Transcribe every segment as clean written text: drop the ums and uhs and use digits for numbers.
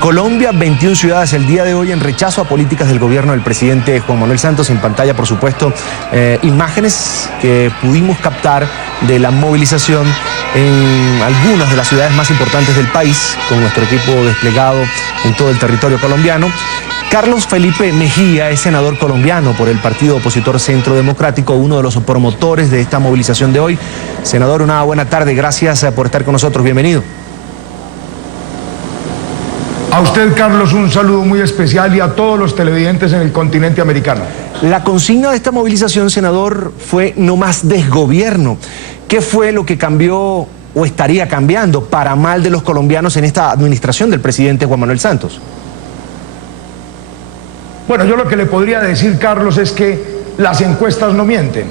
Colombia, 21 ciudades el día de hoy en rechazo a políticas del gobierno del presidente Juan Manuel Santos. En pantalla, por supuesto, imágenes que pudimos captar de la movilización en algunas de las ciudades más importantes del país, con nuestro equipo desplegado en todo el territorio colombiano. Carlos Felipe Mejía es senador colombiano por el partido opositor Centro Democrático, uno de los promotores de esta movilización de hoy. Senador, una buena tarde, gracias por estar con nosotros, bienvenido. A usted, Carlos, un saludo muy especial y a todos los televidentes en el continente americano. La consigna de esta movilización, senador, fue no más desgobierno. ¿Qué fue lo que cambió o estaría cambiando para mal de los colombianos en esta administración del presidente Juan Manuel Santos? Bueno, yo lo que le podría decir, Carlos, es que las encuestas no mienten.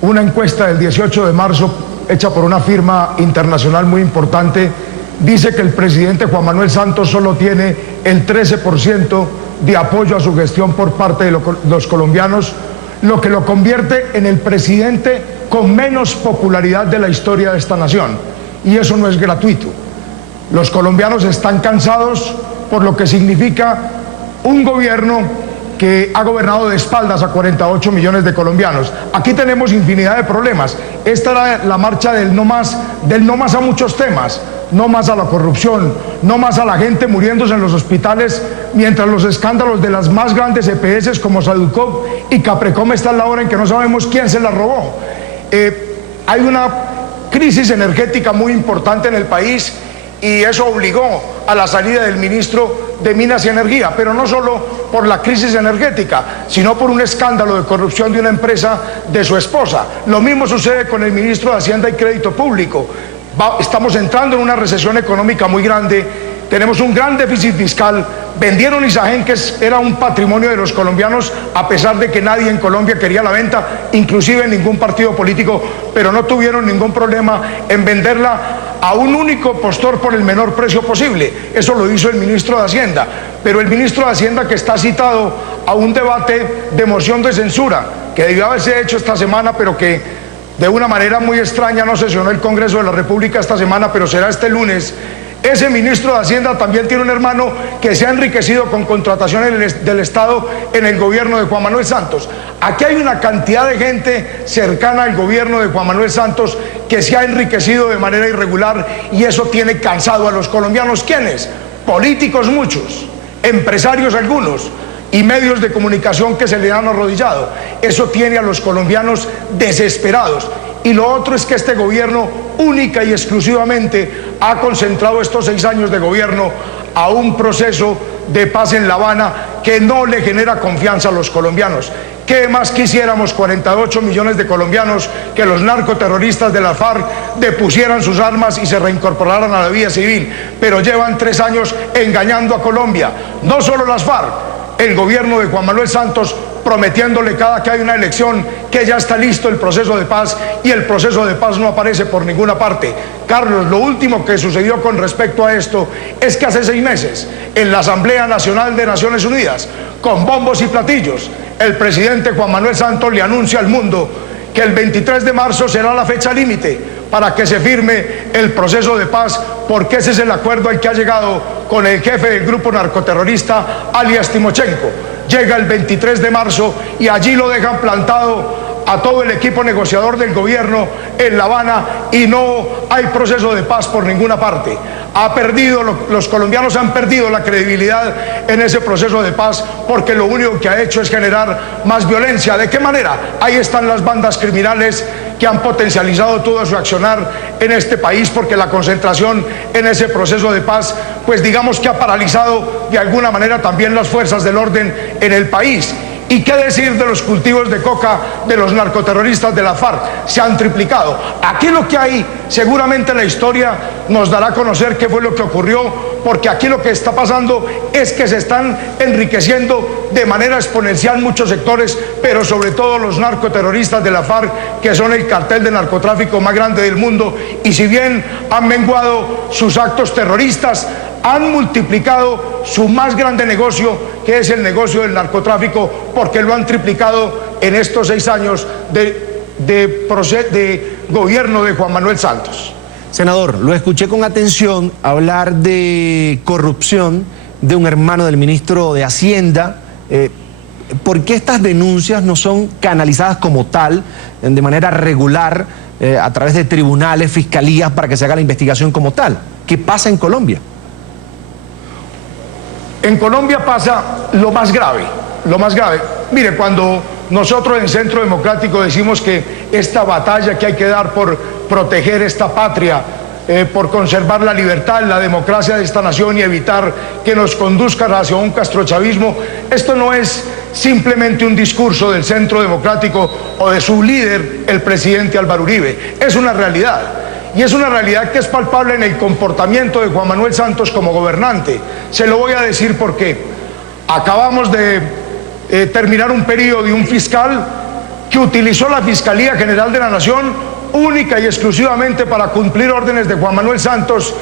Una encuesta del 18 de marzo, hecha por una firma internacional muy importante, dice que el presidente Juan Manuel Santos solo tiene el 13% de apoyo a su gestión por parte de los colombianos, lo que lo convierte en el presidente con menos popularidad de la historia de esta nación. Y eso no es gratuito. Los colombianos están cansados por lo que significa un gobierno que ha gobernado de espaldas a 48 millones de colombianos. Aquí tenemos infinidad de problemas. Esta era la marcha del no más a muchos temas. No más a la corrupción, no más a la gente muriéndose en los hospitales, mientras los escándalos de las más grandes EPS como Saducop y Caprecom están a la hora en que no sabemos quién se las robó. Hay una crisis energética muy importante en el país y eso obligó a la salida del ministro de Minas y Energía, pero no solo por la crisis energética, sino por un escándalo de corrupción de una empresa de su esposa. Lo mismo sucede con el ministro de Hacienda y Crédito Público. Estamos entrando en una recesión económica muy grande, tenemos un gran déficit fiscal, vendieron Isagen, que era un patrimonio de los colombianos, a pesar de que nadie en Colombia quería la venta, inclusive ningún partido político, pero no tuvieron ningún problema en venderla a un único postor por el menor precio posible. Eso lo hizo el ministro de Hacienda, pero el ministro de Hacienda, que está citado a un debate de moción de censura, que debió haberse hecho esta semana, pero que de una manera muy extraña no sesionó el Congreso de la República esta semana, pero será este lunes. Ese ministro de Hacienda también tiene un hermano que se ha enriquecido con contrataciones del Estado en el gobierno de Juan Manuel Santos. Aquí hay una cantidad de gente cercana al gobierno de Juan Manuel Santos que se ha enriquecido de manera irregular y eso tiene cansado a los colombianos. ¿Quiénes? Políticos muchos, empresarios algunos y medios de comunicación que se le han arrodillado. Eso tiene a los colombianos desesperados. Y lo otro es que este gobierno única y exclusivamente ha concentrado estos 6 años de gobierno a un proceso de paz en La Habana que no le genera confianza a los colombianos. ¿Qué más quisiéramos 48 millones de colombianos que los narcoterroristas de la FARC depusieran sus armas y se reincorporaran a la vida civil? Pero llevan 3 años engañando a Colombia. No solo las FARC, el gobierno de Juan Manuel Santos prometiéndole cada que hay una elección que ya está listo el proceso de paz y el proceso de paz no aparece por ninguna parte. Carlos, lo último que sucedió con respecto a esto es que hace 6 meses en la Asamblea Nacional de Naciones Unidas, con bombos y platillos, el presidente Juan Manuel Santos le anuncia al mundo que el 23 de marzo será la fecha límite para que se firme el proceso de paz, porque ese es el acuerdo al que ha llegado con el jefe del grupo narcoterrorista, alias Timochenko. Llega el 23 de marzo y allí lo dejan plantado a todo el equipo negociador del gobierno en La Habana y no hay proceso de paz por ninguna parte. Los colombianos han perdido la credibilidad en ese proceso de paz porque lo único que ha hecho es generar más violencia. ¿De qué manera? Ahí están las bandas criminales que han potencializado todo su accionar en este país, porque la concentración en ese proceso de paz, pues digamos que ha paralizado de alguna manera también las fuerzas del orden en el país. ¿Y qué decir de los cultivos de coca de los narcoterroristas de la FARC? Se han triplicado. Aquí lo que hay, seguramente la historia nos dará a conocer qué fue lo que ocurrió, porque aquí lo que está pasando es que se están enriqueciendo de manera exponencial muchos sectores, pero sobre todo los narcoterroristas de la FARC, que son el cartel de narcotráfico más grande del mundo, y si bien han menguado sus actos terroristas, han multiplicado su más grande negocio, que es el negocio del narcotráfico, porque lo han triplicado en estos 6 años de gobierno de Juan Manuel Santos. Senador, lo escuché con atención hablar de corrupción de un hermano del ministro de Hacienda. ¿Por qué estas denuncias no son canalizadas como tal, de manera regular, a través de tribunales, fiscalías, para que se haga la investigación como tal? ¿Qué pasa en Colombia? En Colombia pasa lo más grave, lo más grave. Mire, cuando nosotros en Centro Democrático decimos que esta batalla que hay que dar por proteger esta patria, por conservar la libertad, la democracia de esta nación y evitar que nos conduzcan hacia un castrochavismo, esto no es simplemente un discurso del Centro Democrático o de su líder, el presidente Álvaro Uribe. Es una realidad. Y es una realidad que es palpable en el comportamiento de Juan Manuel Santos como gobernante. Se lo voy a decir porque acabamos de terminar un periodo de un fiscal que utilizó la Fiscalía General de la Nación única y exclusivamente para cumplir órdenes de Juan Manuel Santos,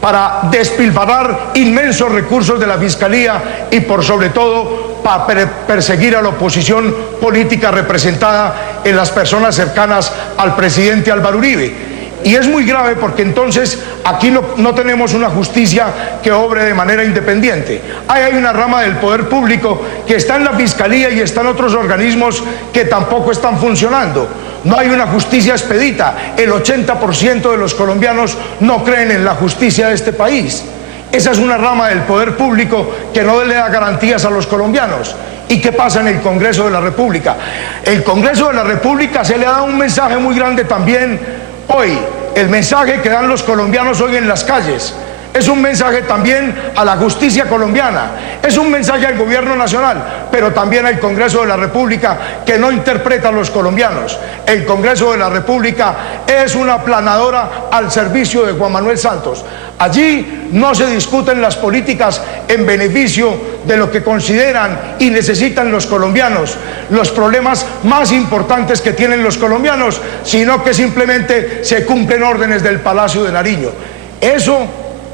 para despilfarrar inmensos recursos de la Fiscalía y por sobre todo para perseguir a la oposición política representada en las personas cercanas al presidente Álvaro Uribe. Y es muy grave porque entonces aquí no tenemos una justicia que obre de manera independiente. Hay una rama del poder público que está en la Fiscalía y está en otros organismos que tampoco están funcionando. No hay una justicia expedita. El 80% de los colombianos no creen en la justicia de este país. Esa es una rama del poder público que no le da garantías a los colombianos. ¿Y qué pasa en el Congreso de la República? El Congreso de la República se le ha dado un mensaje muy grande también hoy. El mensaje que dan los colombianos hoy en las calles es un mensaje también a la justicia colombiana, es un mensaje al gobierno nacional, pero también al Congreso de la República, que no interpreta a los colombianos. El Congreso de la República es una aplanadora al servicio de Juan Manuel Santos. Allí no se discuten las políticas en beneficio de lo que consideran y necesitan los colombianos, los problemas más importantes que tienen los colombianos, sino que simplemente se cumplen órdenes del Palacio de Nariño. Eso,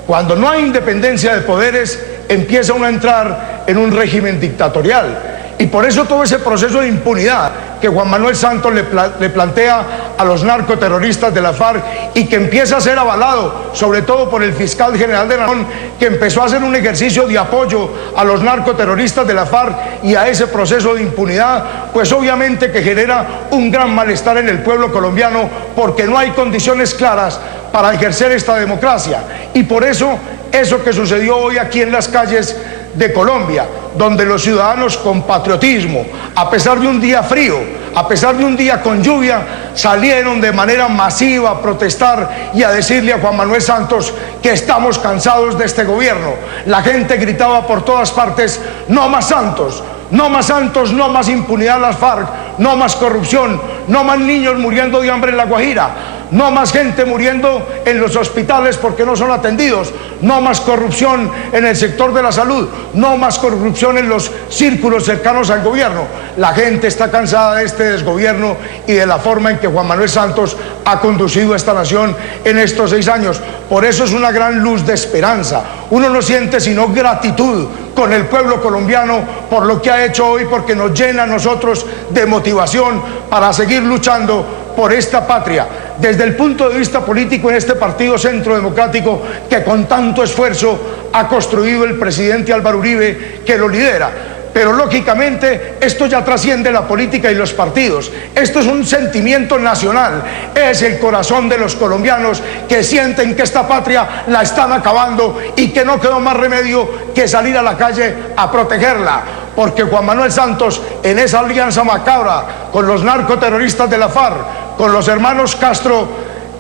cuando no hay independencia de poderes, empieza uno a entrar en un régimen dictatorial. Y por eso todo ese proceso de impunidad que Juan Manuel Santos le plantea a los narcoterroristas de la FARC y que empieza a ser avalado sobre todo por el fiscal general de la Nación, que empezó a hacer un ejercicio de apoyo a los narcoterroristas de la FARC y a ese proceso de impunidad, pues obviamente que genera un gran malestar en el pueblo colombiano, porque no hay condiciones claras para ejercer esta democracia. Y por eso que sucedió hoy aquí en las calles de Colombia, donde los ciudadanos con patriotismo, a pesar de un día frío, a pesar de un día con lluvia, salieron de manera masiva a protestar y a decirle a Juan Manuel Santos que estamos cansados de este gobierno. La gente gritaba por todas partes: no más Santos, no más Santos, no más impunidad a las FARC, no más corrupción, no más niños muriendo de hambre en La Guajira, no más gente muriendo en los hospitales porque no son atendidos, no más corrupción en el sector de la salud, no más corrupción en los círculos cercanos al gobierno. La gente está cansada de este desgobierno y de la forma en que Juan Manuel Santos ha conducido a esta nación en estos 6 años. Por eso es una gran luz de esperanza. Uno no siente sino gratitud con el pueblo colombiano por lo que ha hecho hoy, porque nos llena a nosotros de motivación para seguir luchando por esta patria. Desde el punto de vista político, en este partido Centro Democrático, que con tanto esfuerzo ha construido el presidente Álvaro Uribe, que lo lidera. Pero lógicamente esto ya trasciende la política y los partidos. Esto es un sentimiento nacional, es el corazón de los colombianos que sienten que esta patria la están acabando y que no quedó más remedio que salir a la calle a protegerla. Porque Juan Manuel Santos, en esa alianza macabra con los narcoterroristas de la FARC, con los hermanos Castro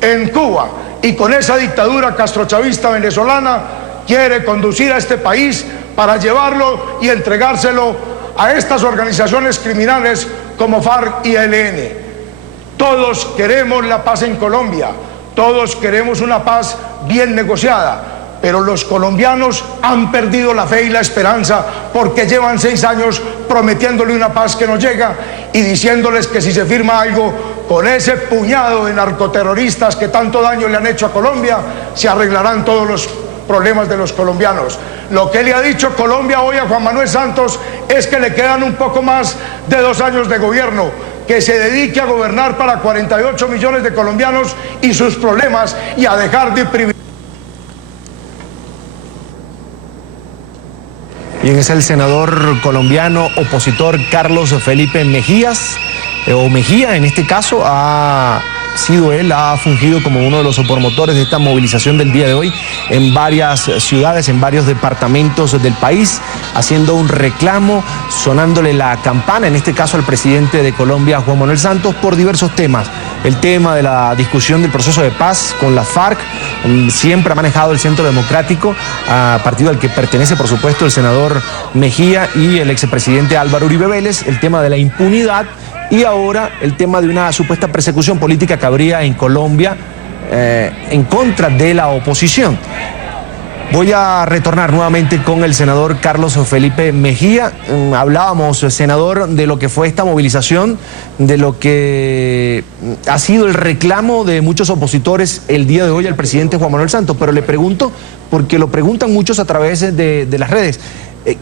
en Cuba y con esa dictadura castrochavista venezolana, quiere conducir a este país para llevarlo y entregárselo a estas organizaciones criminales como FARC y ELN. Todos queremos la paz en Colombia, todos queremos una paz bien negociada, pero los colombianos han perdido la fe y la esperanza porque llevan 6 años prometiéndole una paz que no llega y diciéndoles que si se firma algo con ese puñado de narcoterroristas que tanto daño le han hecho a Colombia, se arreglarán todos los problemas de los colombianos. Lo que le ha dicho Colombia hoy a Juan Manuel Santos es que le quedan un poco más de 2 años de gobierno, que se dedique a gobernar para 48 millones de colombianos y sus problemas y a dejar de privilegiar Bien, es el senador colombiano opositor Carlos Felipe Mejías, o Mejía en este caso, ha fungido como uno de los promotores de esta movilización del día de hoy en varias ciudades, en varios departamentos del país, haciendo un reclamo, sonándole la campana, en este caso al presidente de Colombia, Juan Manuel Santos, por diversos temas. El tema de la discusión del proceso de paz con la FARC, siempre ha manejado el Centro Democrático, partido al que pertenece, por supuesto, el senador Mejía y el expresidente Álvaro Uribe Vélez, el tema de la impunidad, y ahora el tema de una supuesta persecución política que habría en Colombia en contra de la oposición. Voy a retornar nuevamente con el senador Carlos Felipe Mejía. Hablábamos, senador, de lo que fue esta movilización, de lo que ha sido el reclamo de muchos opositores el día de hoy al presidente Juan Manuel Santos, pero le pregunto, porque lo preguntan muchos a través de las redes,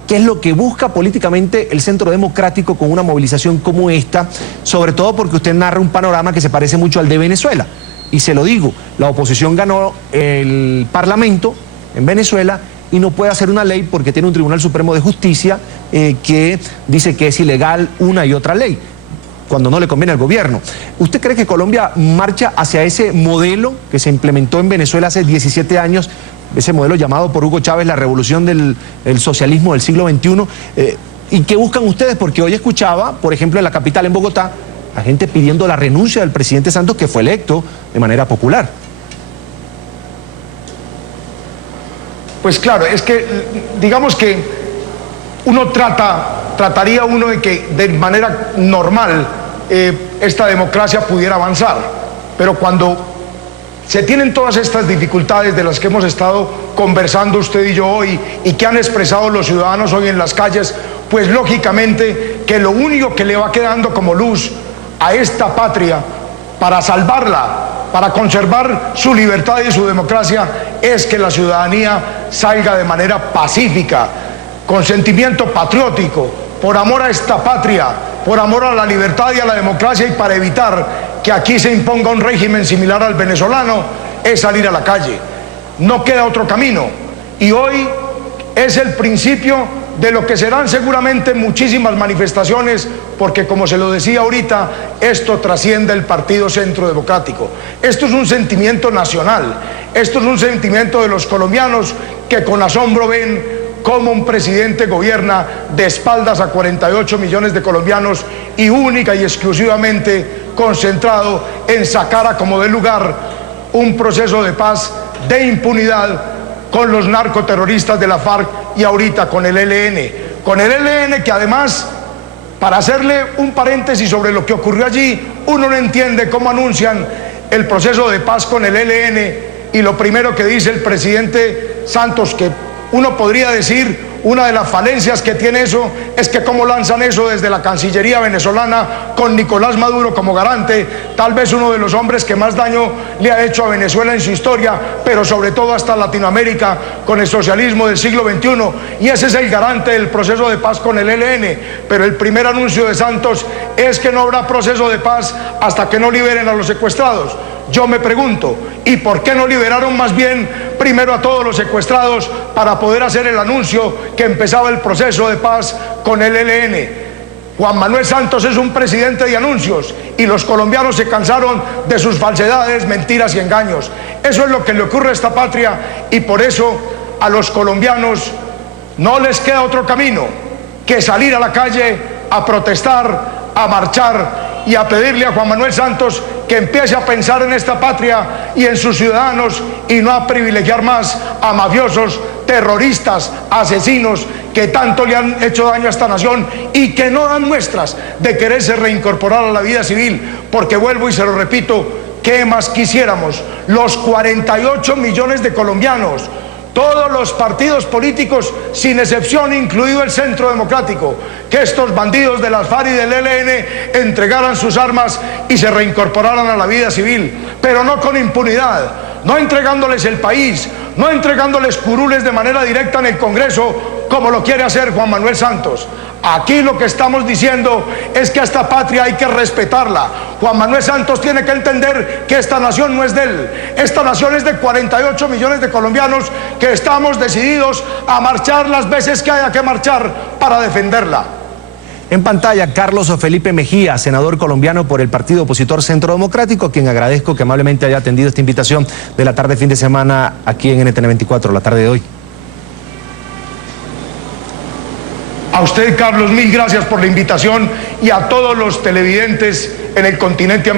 ¿qué es lo que busca políticamente el Centro Democrático con una movilización como esta? Sobre todo porque usted narra un panorama que se parece mucho al de Venezuela. Y se lo digo, la oposición ganó el Parlamento en Venezuela y no puede hacer una ley porque tiene un Tribunal Supremo de Justicia que dice que es ilegal una y otra ley, cuando no le conviene al gobierno. ¿Usted cree que Colombia marcha hacia ese modelo que se implementó en Venezuela hace 17 años, ese modelo llamado por Hugo Chávez la revolución del socialismo del siglo XXI? ¿Y qué buscan ustedes? Porque hoy escuchaba, por ejemplo, en la capital, en Bogotá, a gente pidiendo la renuncia del presidente Santos, que fue electo de manera popular. Pues claro, es que digamos que trataría uno de que de manera normal esta democracia pudiera avanzar, pero cuando se tienen todas estas dificultades de las que hemos estado conversando usted y yo hoy y que han expresado los ciudadanos hoy en las calles, pues lógicamente que lo único que le va quedando como luz a esta patria para salvarla, para conservar su libertad y su democracia, es que la ciudadanía salga de manera pacífica, con sentimiento patriótico, por amor a esta patria, por amor a la libertad y a la democracia, y para evitar que aquí se imponga un régimen similar al venezolano, es salir a la calle. No queda otro camino. Y hoy es el principio de lo que serán seguramente muchísimas manifestaciones, porque como se lo decía ahorita, esto trasciende el Partido Centro Democrático. Esto es un sentimiento nacional, esto es un sentimiento de los colombianos que con asombro ven cómo un presidente gobierna de espaldas a 48 millones de colombianos y única y exclusivamente concentrado en sacar a como dé lugar un proceso de paz, de impunidad, con los narcoterroristas de la FARC y ahorita con el ELN. Con el ELN que además, para hacerle un paréntesis sobre lo que ocurrió allí, uno no entiende cómo anuncian el proceso de paz con el ELN y lo primero que dice el presidente Santos, que uno podría decir una de las falencias que tiene eso, es que cómo lanzan eso desde la Cancillería venezolana con Nicolás Maduro como garante, tal vez uno de los hombres que más daño le ha hecho a Venezuela en su historia, pero sobre todo hasta Latinoamérica, con el socialismo del siglo XXI, y ese es el garante del proceso de paz con el ELN. Pero el primer anuncio de Santos es que no habrá proceso de paz hasta que no liberen a los secuestrados. Yo me pregunto, ¿y por qué no liberaron más bien primero a todos los secuestrados para poder hacer el anuncio que empezaba el proceso de paz con el ELN? Juan Manuel Santos es un presidente de anuncios y los colombianos se cansaron de sus falsedades, mentiras y engaños. Eso es lo que le ocurre a esta patria y por eso a los colombianos no les queda otro camino que salir a la calle a protestar, a marchar y a pedirle a Juan Manuel Santos que empiece a pensar en esta patria y en sus ciudadanos y no a privilegiar más a mafiosos, terroristas, asesinos que tanto le han hecho daño a esta nación y que no dan muestras de quererse reincorporar a la vida civil, porque vuelvo y se lo repito, ¿qué más quisiéramos? Los 48 millones de colombianos, todos los partidos políticos, sin excepción, incluido el Centro Democrático, que estos bandidos de las FARC y del ELN entregaran sus armas y se reincorporaran a la vida civil, pero no con impunidad, no entregándoles el país, no entregándoles curules de manera directa en el Congreso, como lo quiere hacer Juan Manuel Santos. Aquí lo que estamos diciendo es que a esta patria hay que respetarla. Juan Manuel Santos tiene que entender que esta nación no es de él. Esta nación es de 48 millones de colombianos que estamos decididos a marchar las veces que haya que marchar para defenderla. En pantalla, Carlos Felipe Mejía, senador colombiano por el partido opositor Centro Democrático, a quien agradezco que amablemente haya atendido esta invitación de la tarde fin de semana aquí en NTN 24, la tarde de hoy. A usted, Carlos, mil gracias por la invitación y a todos los televidentes en el continente americano.